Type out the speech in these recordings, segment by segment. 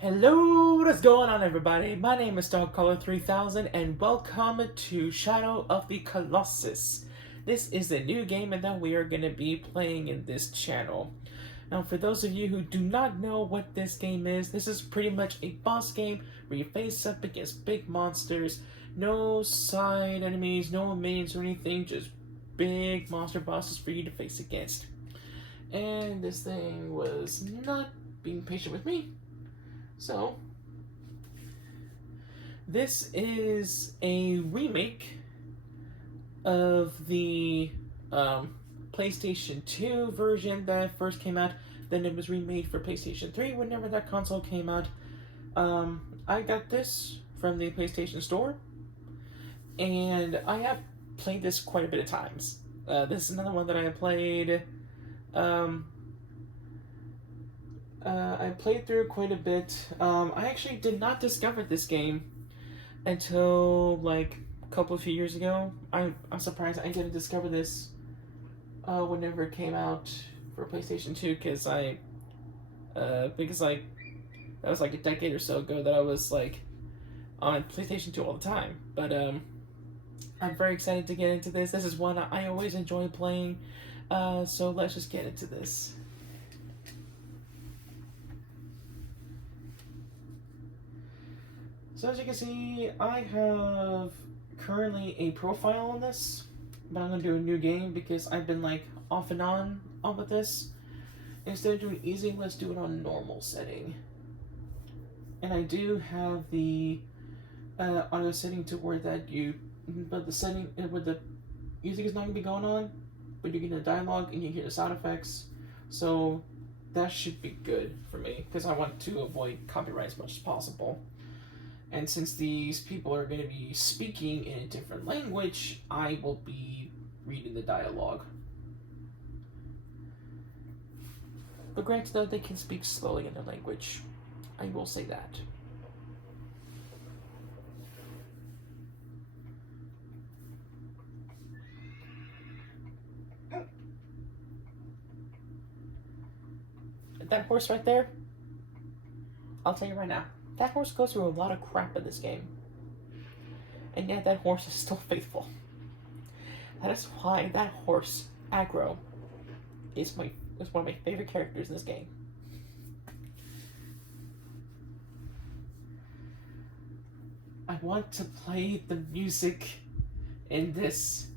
Hello, what is going on, everybody? My name is DogCaller3000 and welcome to Shadow of the Colossus. This is a new game that we are going to be playing in this channel. Now, for those of you who do not know what this game is, this is pretty much a boss game where you face up against big monsters, no side enemies, no minions or anything, just big monster bosses for you to face against. And this thing was not being patient with me. So, this is a remake of the PlayStation 2 version that first came out. Then it was remade for PlayStation 3 whenever that console came out. I got this from the PlayStation Store, and I have played this quite a bit of times. This is another one that I have played. I played through quite a bit. I actually did not discover this game until like a few years ago. I'm surprised I didn't discover this whenever it came out for PlayStation 2 because like that was like a decade or so ago that I was like on PlayStation 2 all the time. But I'm very excited to get into this. This is one I always enjoy playing. So let's just get into this. So as you can see, I have currently a profile on this, but I'm going to do a new game because I've been like off and on with this. Instead of doing easy, let's do it on normal setting. And I do have the auto setting to where the setting where the music is not going to be going on, but you get the dialogue and you hear the sound effects. So that should be good for me because I want to avoid copyright as much as possible. And since these people are going to be speaking in a different language, I will be reading the dialogue. But granted, though, they can speak slowly in their language. I will say that. That horse right there, I'll tell you right now, that horse goes through a lot of crap in this game. And yet that horse is still faithful. That is why that horse, Aggro, is one of my favorite characters in this game. I want to play the music in this,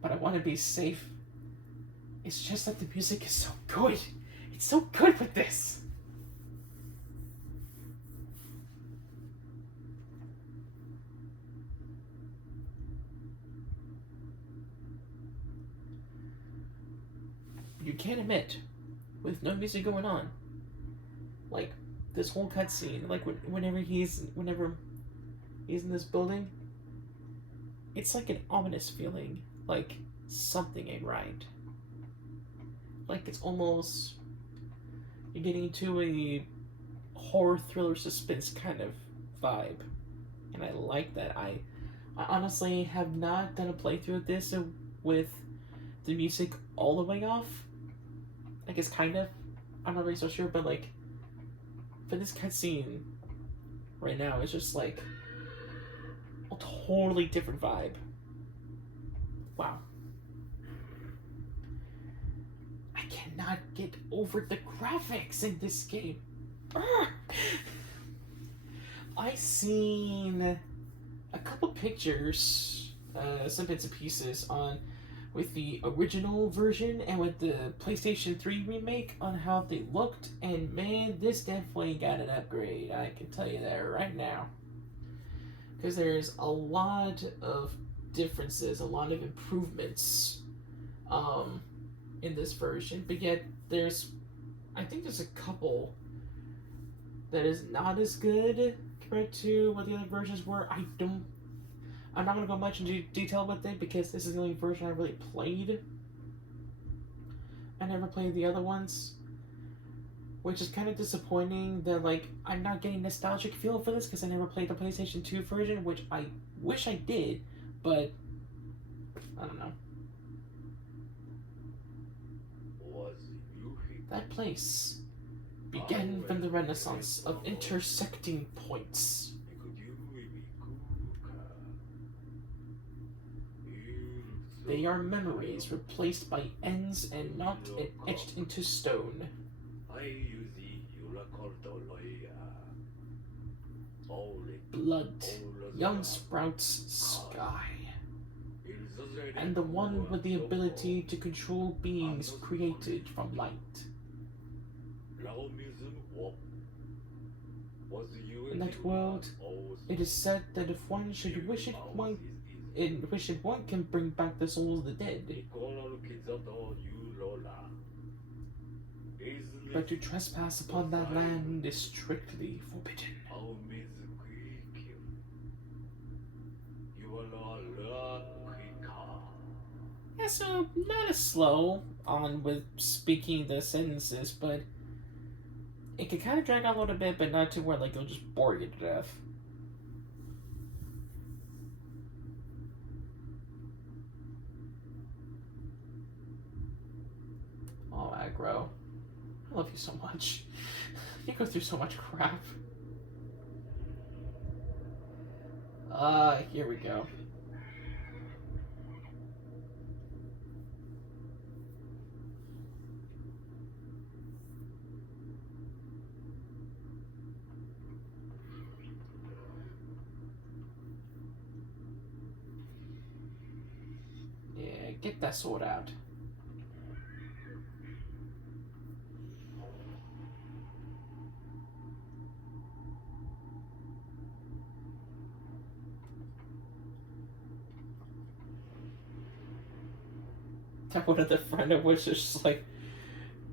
but I want to be safe. It's just that the music is so good. It's so good with this. You can't admit, with no music going on, like this whole cutscene, like whenever he's in this building, it's like an ominous feeling, like something ain't right. Like it's almost you're getting into a horror thriller suspense kind of vibe, and I like that. I honestly have not done a playthrough of this with the music all the way off. I guess kind of. I'm not really so sure, but like for this cutscene right now, it's just like a totally different vibe. Wow. I cannot get over the graphics in this game. I seen a couple pictures, some bits and pieces on with the original version and with the PlayStation 3 remake on how they looked, and man, this definitely got an upgrade. I can tell you that right now. Because there's a lot of differences, a lot of improvements in this version, but yet I think there's a couple that is not as good compared to what the other versions were. I'm not going to go much into detail with it because this is the only version I really played. I never played the other ones, which is kind of disappointing that like I'm not getting nostalgic feel for this because I never played the PlayStation 2 version, which I wish I did, but I don't know. That place began from the Renaissance of intersecting points. They are memories replaced by ends and not etched into stone. Blood, young sprouts, sky, and the one with the ability to control beings created from light. In that world, it is said that if one should wish it, one can bring back the souls of the dead. But to trespass upon that land is strictly forbidden. Yeah, so not as slow on with speaking the sentences, but it can kind of drag on a little bit, but not to where like it'll just bore you to death. Oh, aggro. I love you so much. You go through so much crap. Here we go. Yeah, get that sword out. That one of the friend of which is just like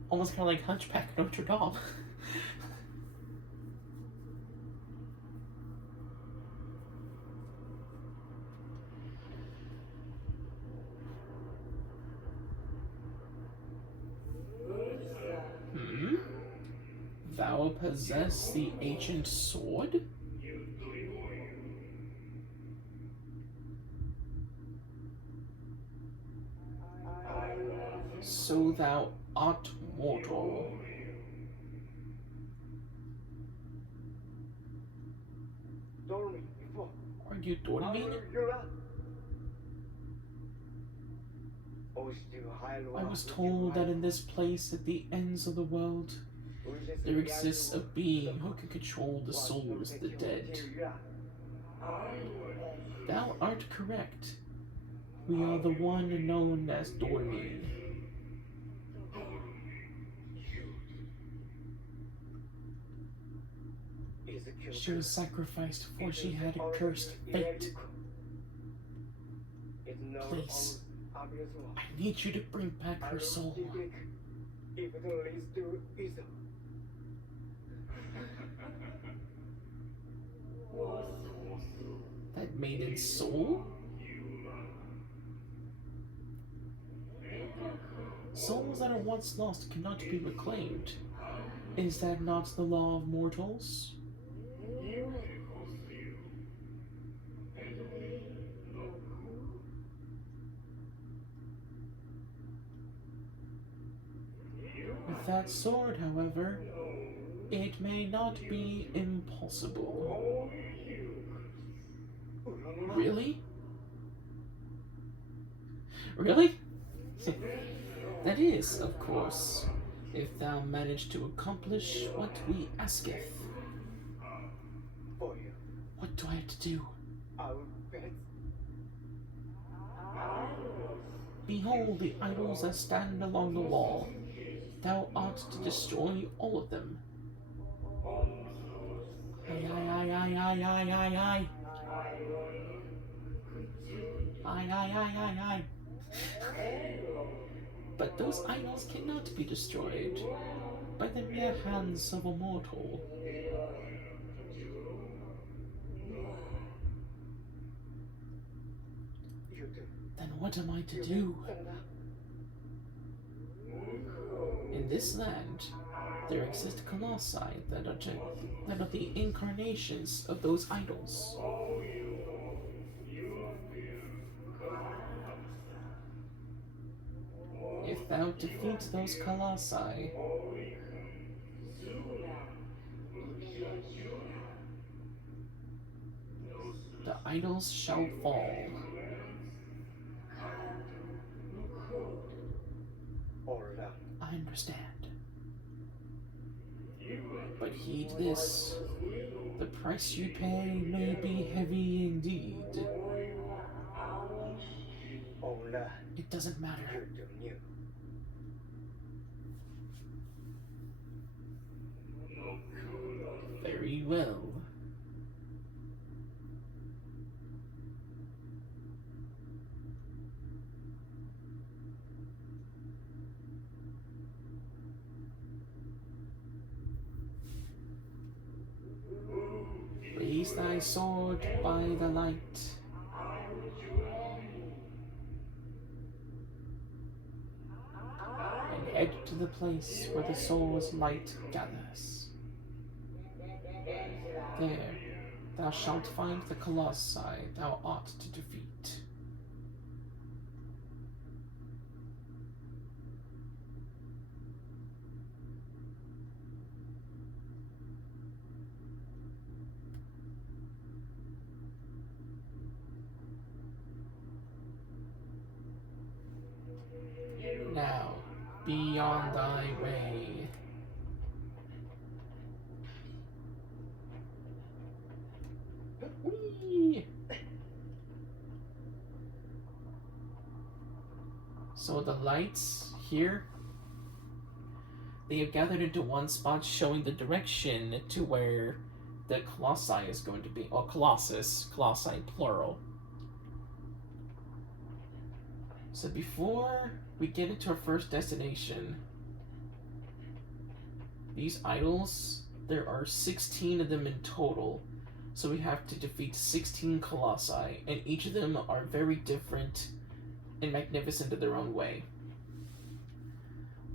almost kind of like Hunchback Notre Dame. Hmm? Thou possess the ancient sword? So thou art mortal. Are you dorming? I was told that in this place at the ends of the world, there exists a being who can control the souls of the dead. Thou art correct. We are the one known as Dormi. She was sacrificed for she had a cursed fate. Please, I need you to bring back her soul. That maiden's soul? Souls that are once lost cannot be reclaimed. Is that not the law of mortals? With that sword, however, it may not be impossible. Really? Really? That is, of course, if thou manage to accomplish what we asketh. What do I have to do? Behold the idols that stand along the wall. Thou art to destroy all of them. Aye, aye, aye, aye, aye, aye, aye. Aye, aye, aye, aye, aye. But those idols cannot be destroyed by the mere hands of a mortal. Then what am I to do? In this land, there exist colossi that are the incarnations of those idols. If thou defeat those colossi, idols shall fall. I understand. But heed this. The price you pay may be heavy indeed. It doesn't matter. Very well. Raise thy sword by the light. And head to the place where the soul's light gathers. There, thou shalt find the Colossi thou ought to defeat. Now, be on thy way. Whee! So the lights here, they have gathered into one spot, showing the direction to where the Colossi is going to be. Or Colossus, Colossi plural. So before we get into our first destination, these idols, there are 16 of them in total. So we have to defeat 16 Colossi, and each of them are very different and magnificent in their own way.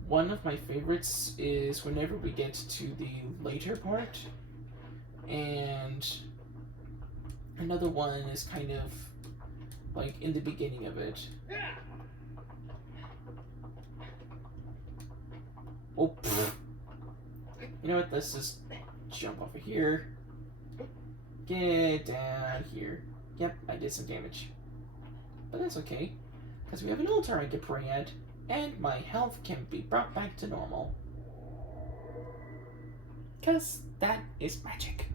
One of my favorites is whenever we get to the later part, and another one is kind of like in the beginning of it. Oh, you know what? Let's just jump off of here. Get down here. Yep, I did some damage. But that's okay, because we have an altar I can pray at, and my health can be brought back to normal. Because that is magic.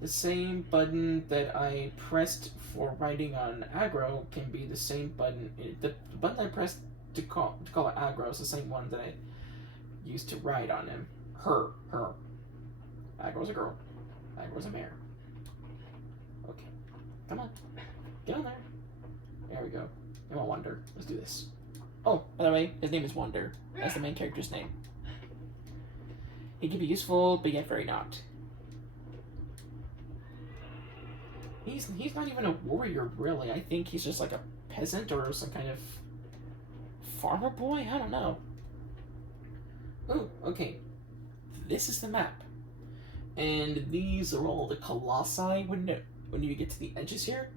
The same button that I pressed for writing on aggro can be the same button. The button I pressed to call it aggro is the same one that I used to write on him. Her. Aggro's a girl. Aggro's a mare. Okay. Come on. Get on there. There we go. I'm a Wonder. Let's do this. Oh, by the way, his name is Wonder. That's the main character's name. He can be useful, but yet very not. He's not even a warrior, really. I think he's just like a peasant or some kind of farmer boy? I don't know. Oh, okay. This is the map. And these are all the Colossi when you get to the edges here.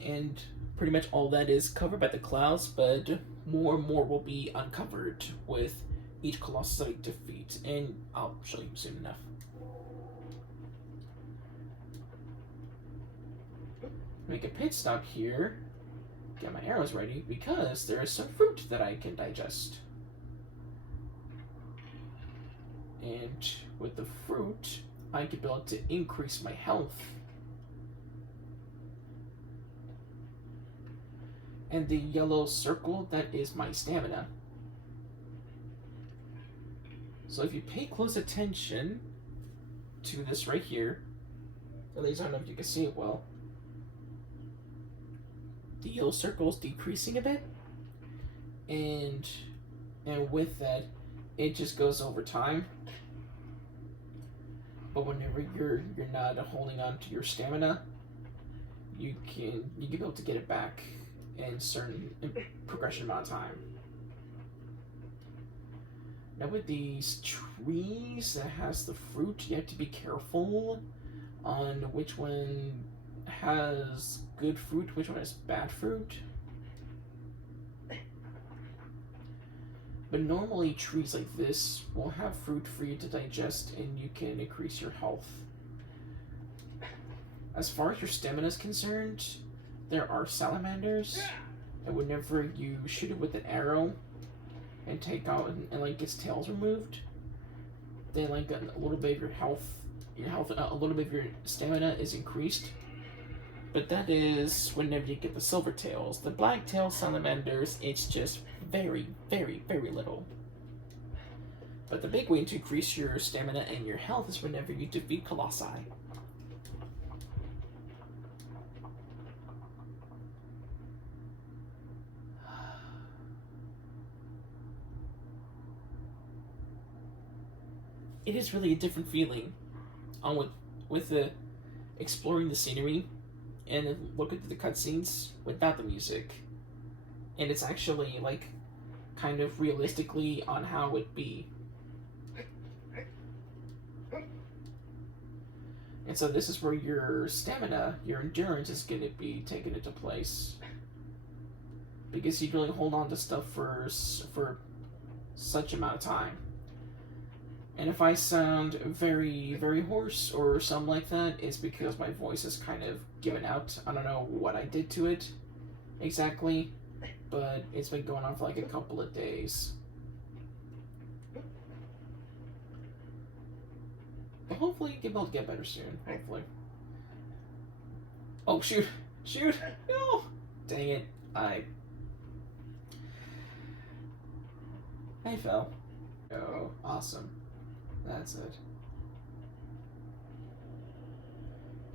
And pretty much all that is covered by the clouds, but more and more will be uncovered with each Colossus that I defeat. And I'll show you soon enough. Make a pit stop here, get my arrows ready, because there is some fruit that I can digest. And with the fruit, I can be able to increase my health. And the yellow circle, that is my stamina. So if you pay close attention to this right here, at least I don't know if you can see it well, the yellow circle is decreasing a bit, and with that, it just goes over time. But whenever you're not holding on to your stamina, you can be able to get it back in certain progression amount of time. Now with these trees that has the fruit, you have to be careful on which one has good fruit, which one has bad fruit. But normally trees like this will have fruit for you to digest and you can increase your health. As far as your stamina is concerned, there are salamanders, and whenever you shoot it with an arrow and take out and like its tails removed, they like a little bit of your health, a little bit of your stamina is increased. But that is whenever you get the silver tails. The black tail salamanders, it's just very, very, very little. But the big way to increase your stamina and your health is whenever you defeat Colossi. It is really a different feeling on with the exploring the scenery and look at the cutscenes without the music. And it's actually like kind of realistically on how it'd be. And so this is where your stamina, your endurance is going to be taken into place. Because you can only hold on to stuff for such amount of time. And if I sound very, very hoarse or something like that, it's because my voice is kind of given out. I don't know what I did to it exactly, but it's been going on for like a couple of days. But hopefully you can be able to get better soon, hopefully. Oh, shoot! Shoot! No! Dang it. I fell. Oh, awesome. That's it.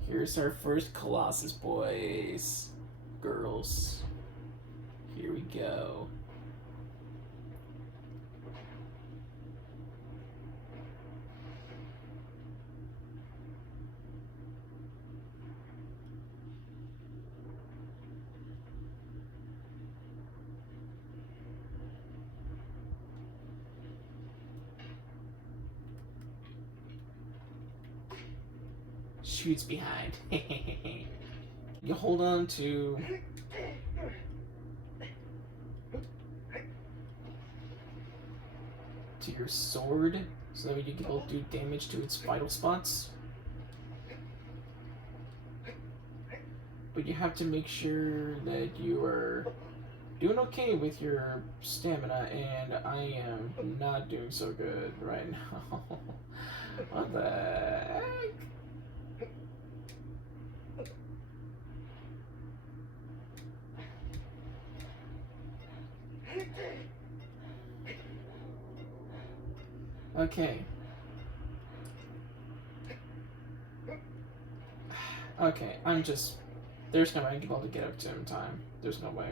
Here's our first Colossus, boys. Girls. Here we go. Shoots behind. You hold on to your sword so that you can both do damage to its vital spots. But you have to make sure that you are doing okay with your stamina, and I am not doing so good right now. What the heck? Okay. Okay, there's no way I'm able to get up to him in time. There's no way.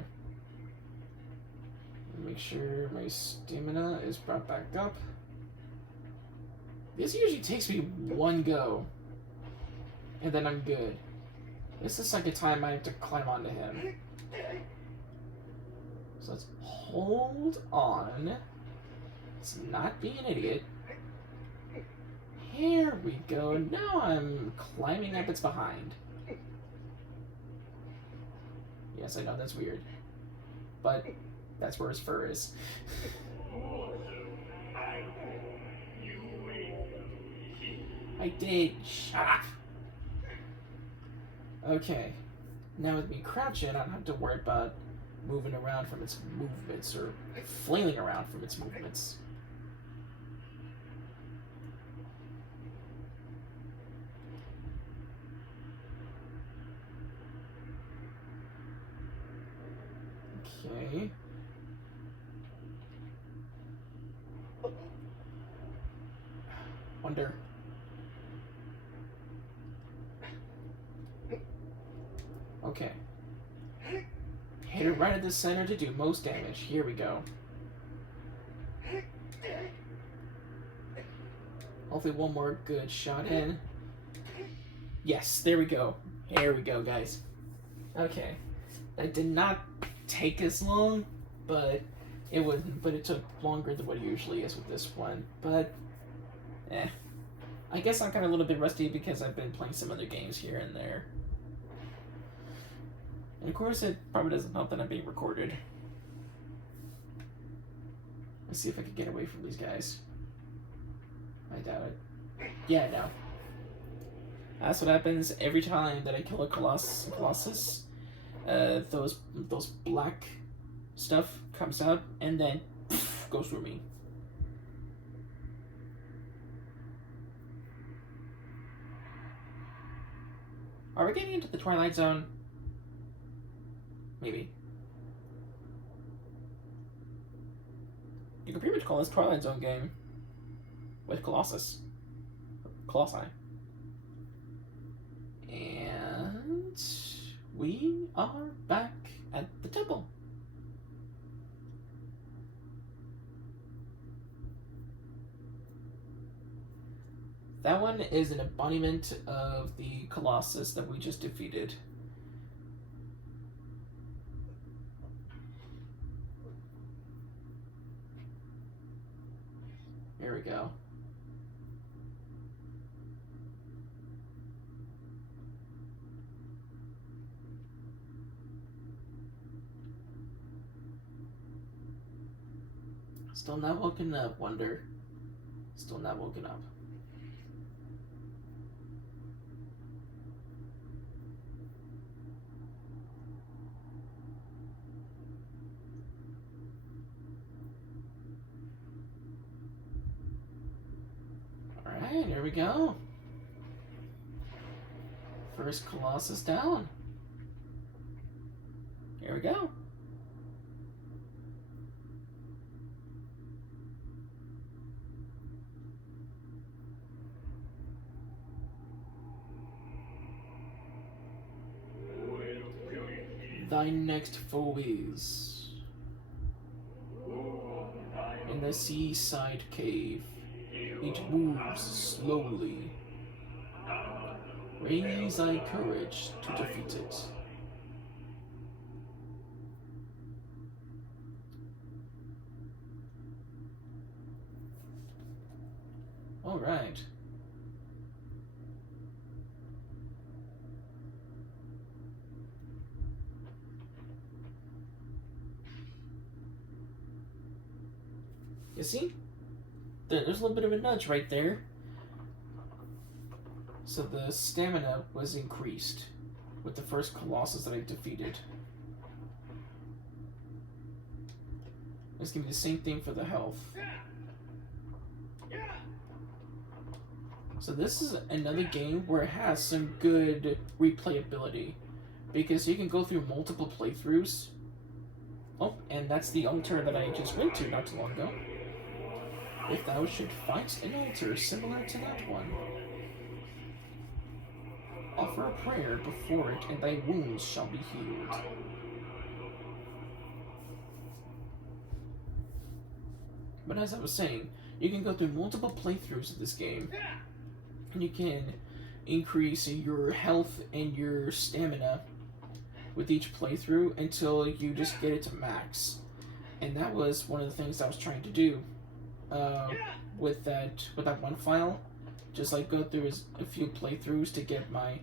Make sure my stamina is brought back up. This usually takes me one go, and then I'm good. This is like a time I have to climb onto him. So let's hold on. Let's not be an idiot. Here we go. Now I'm climbing up its behind. Yes, I know that's weird. But that's where his fur is. I did. Shut up. Okay. Now with me crouching, I don't have to worry about moving around from its movements or flailing around from its movements. Okay. Wonder. Okay. Hit it right at the center to do most damage. Here we go. Hopefully one more good shot in. Yes, there we go. There we go, guys. Okay. That did not take as long, but it took longer than what it usually is with this one. But I guess I'm kind of a little bit rusty because I've been playing some other games here and there. And of course, it probably doesn't help that I'm being recorded. Let's see if I can get away from these guys. I doubt it. Yeah, no. That's what happens every time that I kill a Colossus. Those black stuff comes out and then goes through me. Are we getting into the Twilight Zone? Maybe. You could pretty much call this Twilight Zone game with Colossus. Colossi. And we are back at the temple. That one is an embodiment of the Colossus that we just defeated. Here we go. Still not woken up, Wonder. Still not woken up. Alright, here we go. First Colossus down. Here we go. Thy next foe is in the seaside cave. It moves slowly. Raise thy courage to defeat it. All right. You see? There's a little bit of a nudge right there. So the stamina was increased with the first Colossus that I defeated. It's gonna be the same thing for the health. So this is another game where it has some good replayability, because you can go through multiple playthroughs. Oh, and that's the altar that I just went to not too long ago. If thou should fight an altar similar to that one, offer a prayer before it, and thy wounds shall be healed. But as I was saying, you can go through multiple playthroughs of this game, and you can increase your health and your stamina with each playthrough until you just get it to max. And that was one of the things I was trying to do with that one file. Just like go through a few playthroughs to get my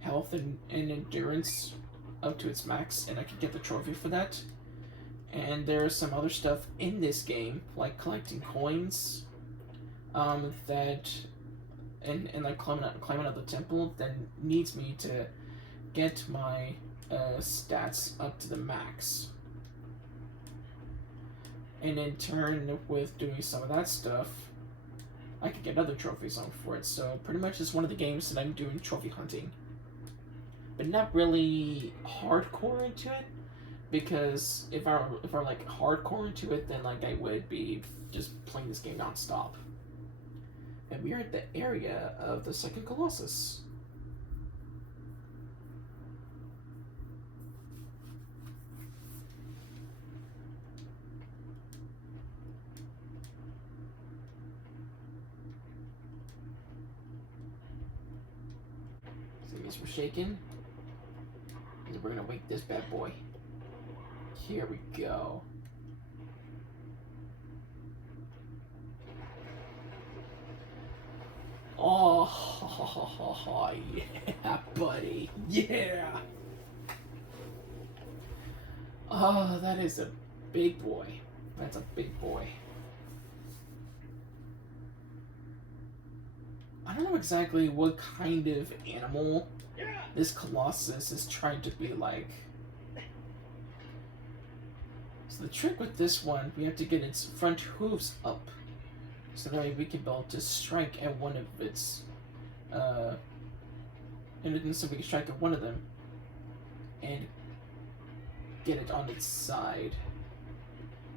health and endurance up to its max, and I could get the trophy for that. And there's some other stuff in this game, like collecting coins, that and like climbing out the temple, that needs me to get my stats up to the max. And in turn, with doing some of that stuff, I could get other trophies on for it. So pretty much it's one of the games that I'm doing trophy hunting, but not really hardcore into it. Because if I were like hardcore into it, then like I would be just playing this game non-stop. And we are at the area of the second Colossus. So I guess we're shaking. And we're gonna wake this bad boy. Here we go. Oh, yeah, buddy. Yeah. Oh, that is a big boy. That's a big boy. I don't know exactly what kind of animal this Colossus is trying to be like. So the trick with this one, we have to get its front hooves up. So that way we can be able to strike at one of its, and then so we can strike at one of them. And get it on its side.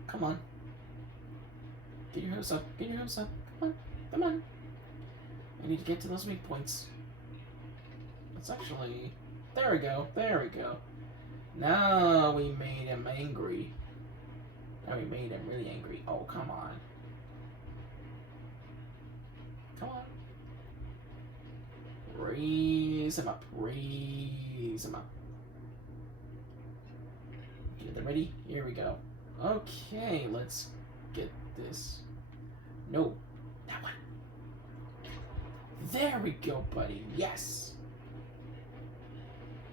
Come on. Get your hooves up, get your hooves up. Come on, come on. I need to get to those weak points. Let's actually... There we go, there we go. Now we made him angry. Now we made him really angry. Oh, come on. Come on. Raise him up. Raise him up. Okay, they're ready? Here we go. Okay, let's get this. No. That one. There we go, buddy. Yes.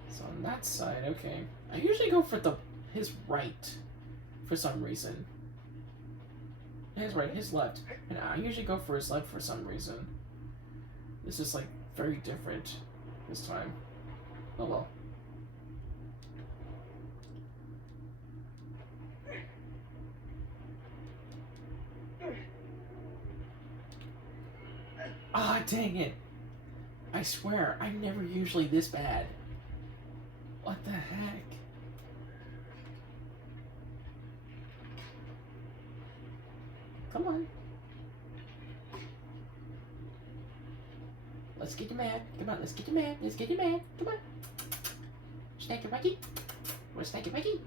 So on that side, okay. I usually go for his right for some reason. His right, his left. And I usually go for his left for some reason. This is like very different this time. Oh well. Ah, dang it. I swear, I'm never usually this bad. What the heck? Come on. Let's get you mad. Come on, let's get you mad. Let's get you mad. Come on. Snacky wacky. Want a snacky wacky?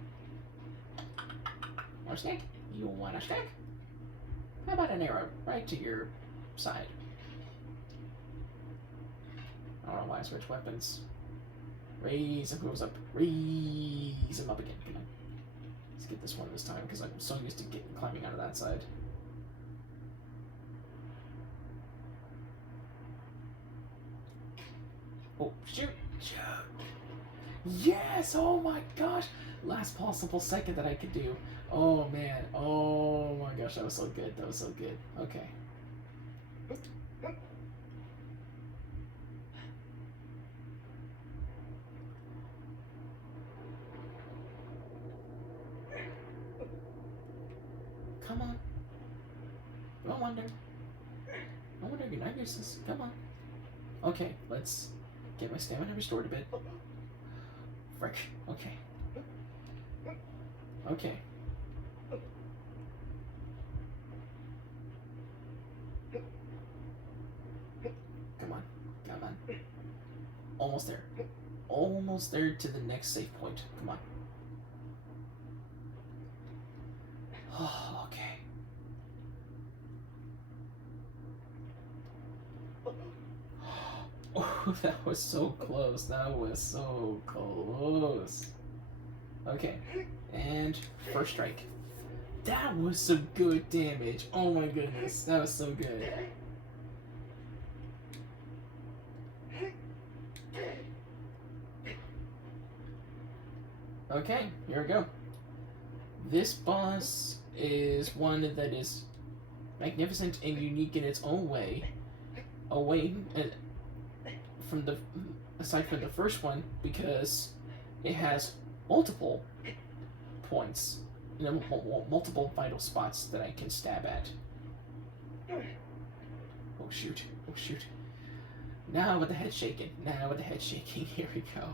Want a snack? You want a snack? How about an arrow right to your side? I don't know why I switch weapons. Raise him hooves up. Raise him up again. Come on. Let's get this one this time because I'm so used to climbing out of that side. Oh, shoot! Shoot! Yes! Oh my gosh! Last possible second that I could do. Oh man. Oh my gosh, that was so good. That was so good. Okay. Come on. No wonder. No wonder you're not useless. Come on. Okay, let's get my stamina restored a bit. Frick. Okay. Okay. Come on. Come on. Almost there. Almost there to the next safe point. Come on. Oh, okay. Oh, that was so close. That was so close. Okay. And first strike. That was some good damage. Oh my goodness. That was so good. Okay, here we go. This boss is one that is magnificent and unique in its own way. Away from the aside from the first one because it has multiple points, you know, multiple vital spots that I can stab at. Oh shoot! Oh shoot! Now with the head shaking. Now with the head shaking. Here we go.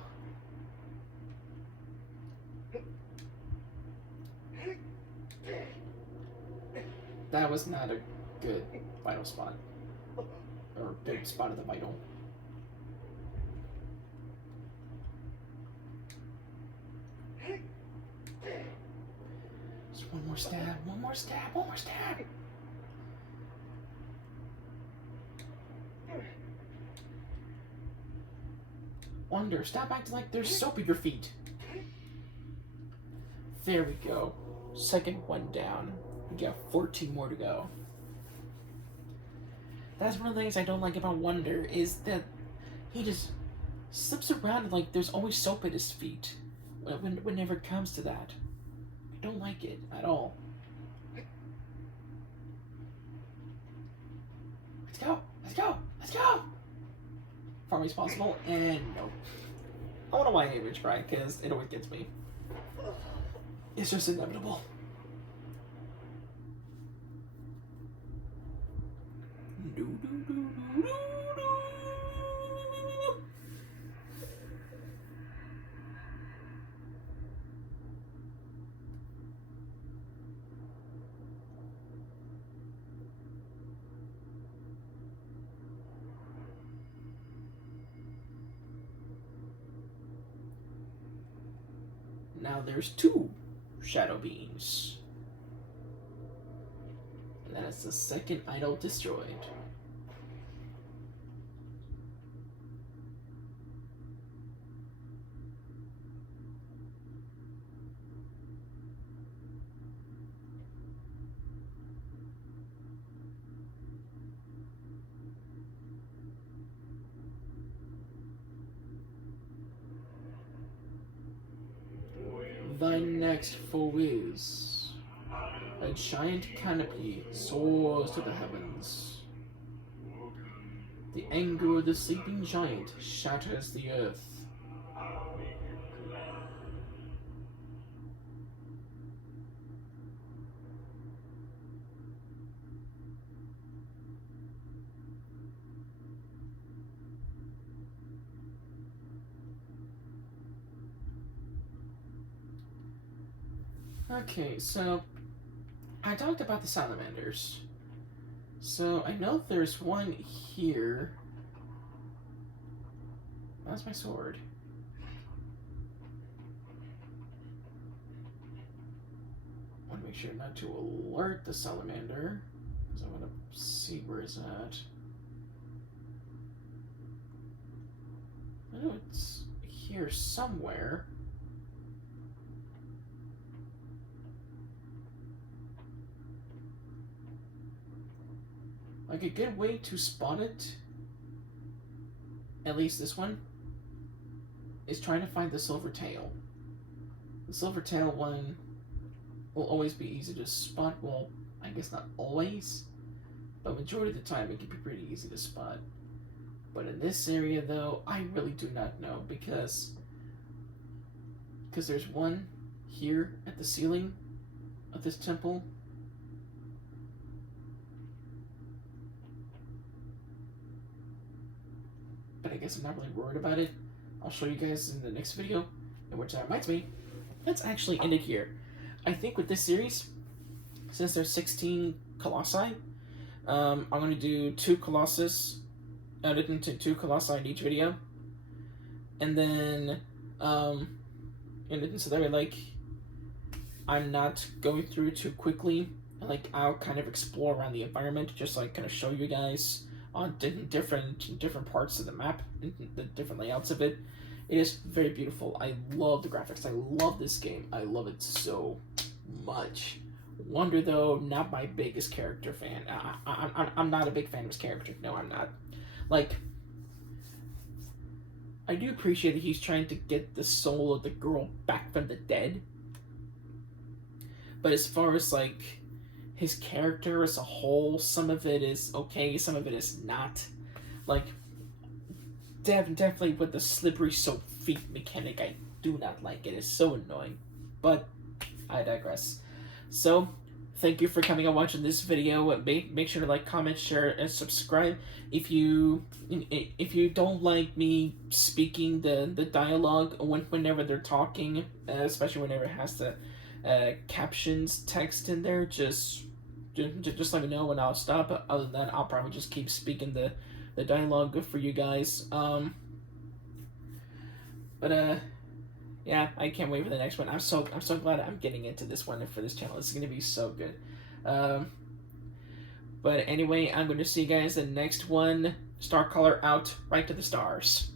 That was not a good vital spot. Or good spot of the vital. Just one more stab, one more stab, one more stab! Wonder, stop acting like there's soap at your feet. There we go. Second one down. We got 14 more to go. That's one of the things I don't like about Wonder, is that he just slips around and like there's always soap at his feet. Whenever it comes to that. I don't like it at all. Let's go! Let's go! Let's go! Far as possible, and nope. I want to YA Rich Cry, because it always gets me. It's just inevitable. Now there's 2 shadow beams. And that is the second idol destroyed. The next foe is a giant canopy soars to the heavens. The anger of the sleeping giant shatters the earth. Okay, so I talked about the salamanders. So I know there's one here. That's my sword. I want to make sure not to alert the salamander, because I want to see where it's at. I know it's here somewhere. Like, a good way to spot it, at least this one, is trying to find the silver tail. The silver tail one will always be easy to spot. Well, I guess not always, but majority of the time it can be pretty easy to spot. But in this area, though, I really do not know, because there's one here at the ceiling of this temple. But I guess I'm not really worried about it. I'll show you guys in the next video, and which reminds me, let's actually end it here. I think with this series, since there's 16 Colossi, I'm going to do 2 Colossus, edit into 2 Colossi in each video, and then, so that way, like, I'm not going through too quickly, like, I'll kind of explore around the environment, just like kind of show you guys on different parts of the map, the different layouts of it. It is very beautiful. I love the graphics. I love this game. I love it so much. Wonder, though, not my biggest character fan. I'm not a big fan of his character. No, I'm not. Like, I do appreciate that he's trying to get the soul of the girl back from the dead. But as far as, like, his character as a whole, some of it is okay, some of it is not. Like, definitely with the slippery soap feet mechanic, I do not like it. It's so annoying. But I digress. So, thank you for coming and watching this video. Make sure to like, comment, share, and subscribe. If you don't like me speaking the dialogue whenever they're talking, especially whenever it has the captions text in there, just let me know and I'll stop. Other than that, I'll probably just keep speaking the dialogue for you guys. Yeah, I can't wait for the next one. I'm so glad I'm getting into this one for this channel. It's gonna be so good. But anyway, I'm going to see you guys in the next one. Star Color out, right to the stars.